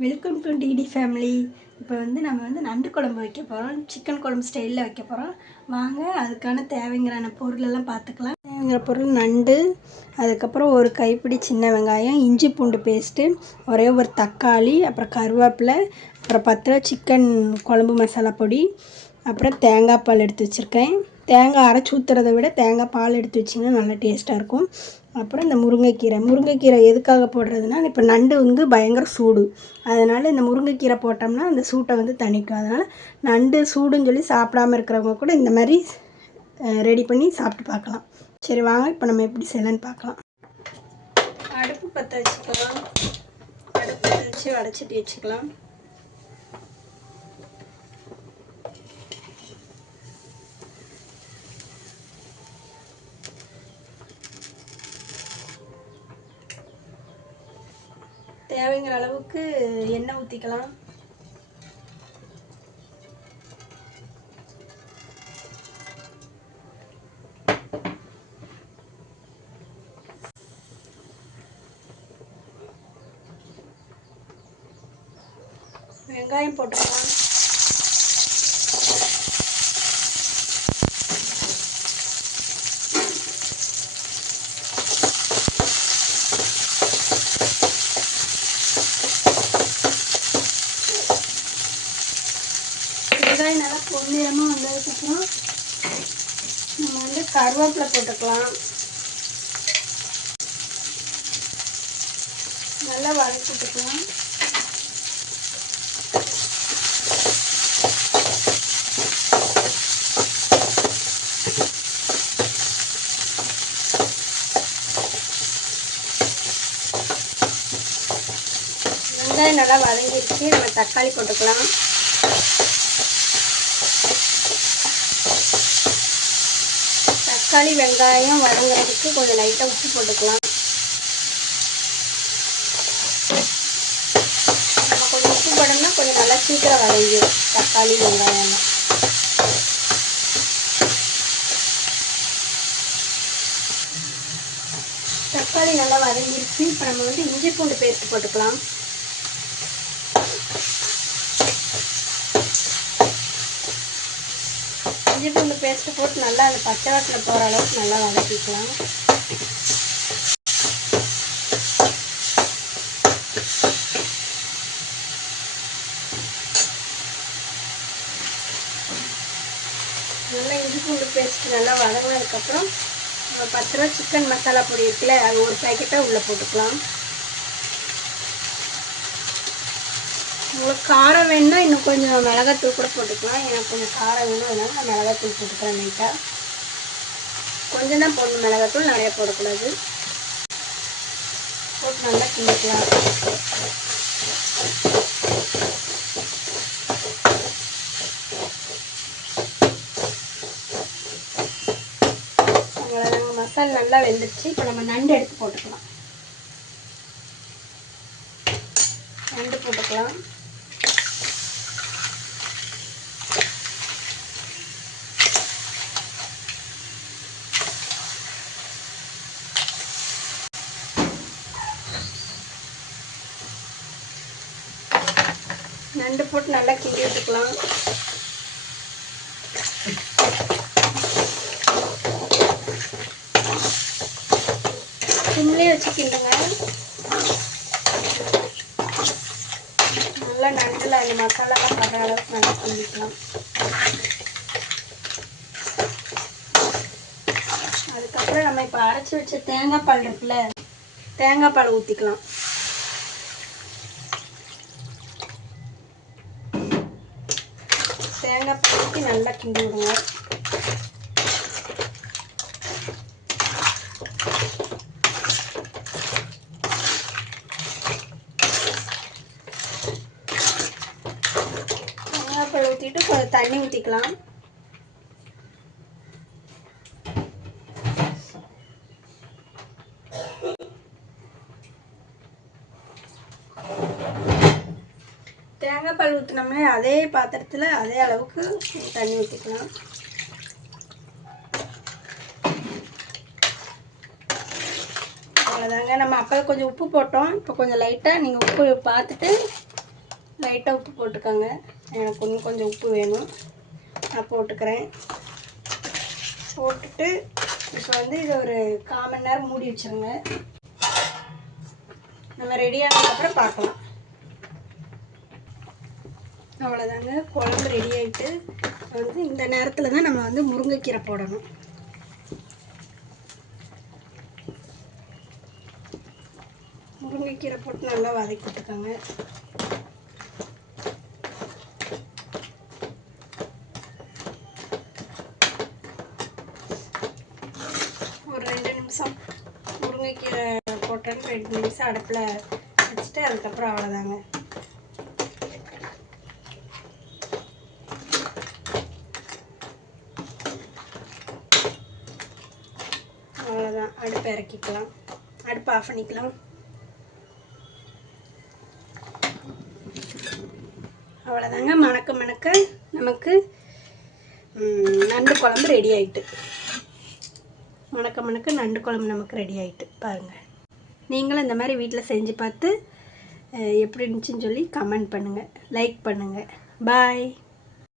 Welcome to DD family இப்போ வந்து நம்ம வந்து நண்டு குழம்பு வைக்க போகிறோம் சிக்கன் குழம்பு ஸ்டைலில் வைக்க போகிறோம் வாங்க அதுக்கான தேவைங்கிறான பொருளெல்லாம் பார்த்துக்கலாம் தேவைங்கிற பொருள் நண்டு அதுக்கப்புறம் ஒரு கைப்பிடி சின்ன வெங்காயம் இஞ்சி பூண்டு பேஸ்ட்டு ஒரே ஒரு தக்காளி அப்புறம் கருவேப்பிலை அப்புறம் பத்து ரூபா சிக்கன் குழம்பு மசாலா பொடி அப்புறம் தேங்காய் பால் எடுத்து வச்சுருக்கேன். தேங்காய் அரைச்சி ஊற்றுறத விட தேங்காய் பால் எடுத்து வச்சிங்கன்னா நல்லா டேஸ்ட்டாக இருக்கும். அப்புறம் இந்த முருங்கைக்கீரை. முருங்கைக்கீரை எதுக்காக போடுறதுனா இப்போ நண்டு வந்து பயங்கர சூடு. அதனால் இந்த முருங்கைக்கீரை போட்டோம்னா அந்த சூட்டை வந்து தணிக்கும். அதனால் நண்டு சூடுன்னு சொல்லி சாப்பிடாம இருக்கிறவங்க கூட இந்த மாதிரி ரெடி பண்ணி சாப்பிட்டு பார்க்கலாம். சரி வாங்க. இப்போ நம்ம எப்படி செய்யலான்னு பார்க்கலாம். அடுப்பு பற்ற வச்சுக்கலாம். அடுப்பு பற்ற வச்சு அடைச்சிட்டு வச்சுக்கலாம். தேவைங்கிற அளவுக்கு எண்ணெய் ஊற்றிக்கலாம் வெங்காயம் போட்டுக்கலாம் வெங்காயம் நல்லா வந்ததுக்கப்புறம் நம்ம வந்து கருவேப்பிலை போட்டுக்கலாம். நல்லா வதக்கி விட்டுக்கலாம். வெங்காயம் நல்லா வதங்கிடுச்சு. நம்ம தக்காளி போட்டுக்கலாம். தக்காளி வெங்காயம் வதங்குறதுக்கு கொஞ்சம் லைட்டாக உப்பு போட்டுக்கலாம். நம்ம கொஞ்சம் உப்பு போடணும்னா கொஞ்சம் நல்லா சீக்கிரம் வதங்கிடும் தக்காளி வெங்காயம் தக்காளி நல்லா வதங்கிருச்சு. இப்போ நம்ம வந்து இஞ்சி பூண்டு பேஸ்ட் போட்டுக்கலாம். இஞ்சி பூண்டு பேஸ்ட்டு போட்டு நல்லா அந்த பச்சை வாட்டில் போகிற அளவுக்கு நல்லா வதக்கிக்கலாம். நல்லா இஞ்சி பூண்டு பேஸ்ட் நல்லா வதங்கினதுக்கப்புறம் பத்து ரூபா சிக்கன் மசாலா பொடி இருக்குல்ல அது ஒரு பேக்கெட்டாக உள்ளே போட்டுக்கலாம். உங்களுக்கு காரம் வேணும்னா இன்னும் கொஞ்சம் மிளகாத்தூள் கூட போட்டுக்கலாம். எனக்கு கொஞ்சம் காரம் வேணும் அதனால் நான் மிளகாத்தூள் போட்டுக்கிறேன் நைட்டாக கொஞ்சம் தான் போடணும் மிளகாத்தூள் நிறைய போடக்கூடாது. போட்டு நல்லா கிண்டிக்கலாம். அவ்வளோதாங்க மசாலா நல்லா வெந்துருச்சு. இப்போ நம்ம நண்டு எடுத்து போட்டுக்கலாம். நண்டு போட்டுக்கலாம். நண்டு போட்டு நல்லா கிண்டி விட்டுக்கலாம் சிம்லேயே வச்சு கிண்டுங்க. நல்லா நண்டில் அந்த மசாலாலாம் படுற அளவுக்கு நல்லா கிண்டிக்கலாம். அதுக்கப்புறம் நம்ம இப்போ அரைச்சி வச்ச தேங்காய் பால் இருக்குல்ல தேங்காய் பால் ஊற்றிக்கலாம் தேங்காய் பற்றி நல்லா கிண்டி விடுங்க. தேங்காய் ஊற்றிட்டு கொஞ்சம் தண்ணி ஊற்றிக்கலாம் தேங்காய் பால் ஊற்றினோம்னா அதே பாத்திரத்தில் அதே அளவுக்கு தண்ணி ஊற்றிக்கலாம் அவ்வளோதாங்க நம்ம அப்போ கொஞ்சம் உப்பு போட்டோம். இப்போ கொஞ்சம் லைட்டாக நீங்கள் உப்பு பார்த்துட்டு லைட்டாக உப்பு போட்டுக்கோங்க. எனக்கு இன்னும் கொஞ்சம் உப்பு வேணும். நான் போட்டுக்கிறேன். போட்டுட்டு இப்போ வந்து இது ஒரு கால் மணி நேரம் மூடி வச்சுருங்க. நம்ம ரெடி ஆனதுக்கப்புறம் பார்க்கலாம். அவ்வளோதாங்க. குழம்பு ரெடி ஆகிட்டு வந்து இந்த நேரத்தில் தான் நம்ம வந்து முருங்கைக்கீரை போடணும். முருங்கைக்கீரை போட்டு நல்லா வதக்கி விட்டுக்கோங்க. ஒரு ரெண்டு நிமிஷம் முருங்கைக்கீரை போட்டேன்னு ரெண்டு நிமிஷம் அடுப்பில் வச்சுட்டு அதுக்கப்புறம் அவ்வளோதாங்க. அடுப்பை இறக்கிக்கலாம். அடுப்பை ஆஃப் பண்ணிக்கலாம். அவ்வளோதாங்க மணக்க மணக்க நமக்கு நண்டு குழம்பு ரெடி ஆயிட்டு. மணக்க மணக்க நண்டு குழம்பு நமக்கு ரெடி ஆயிட்டு. பாருங்கள் நீங்களும் இந்த மாதிரி வீட்டில் செஞ்சு பார்த்து எப்படி இருந்துச்சுன்னு சொல்லி கமெண்ட் பண்ணுங்கள் லைக் பண்ணுங்கள் பாய்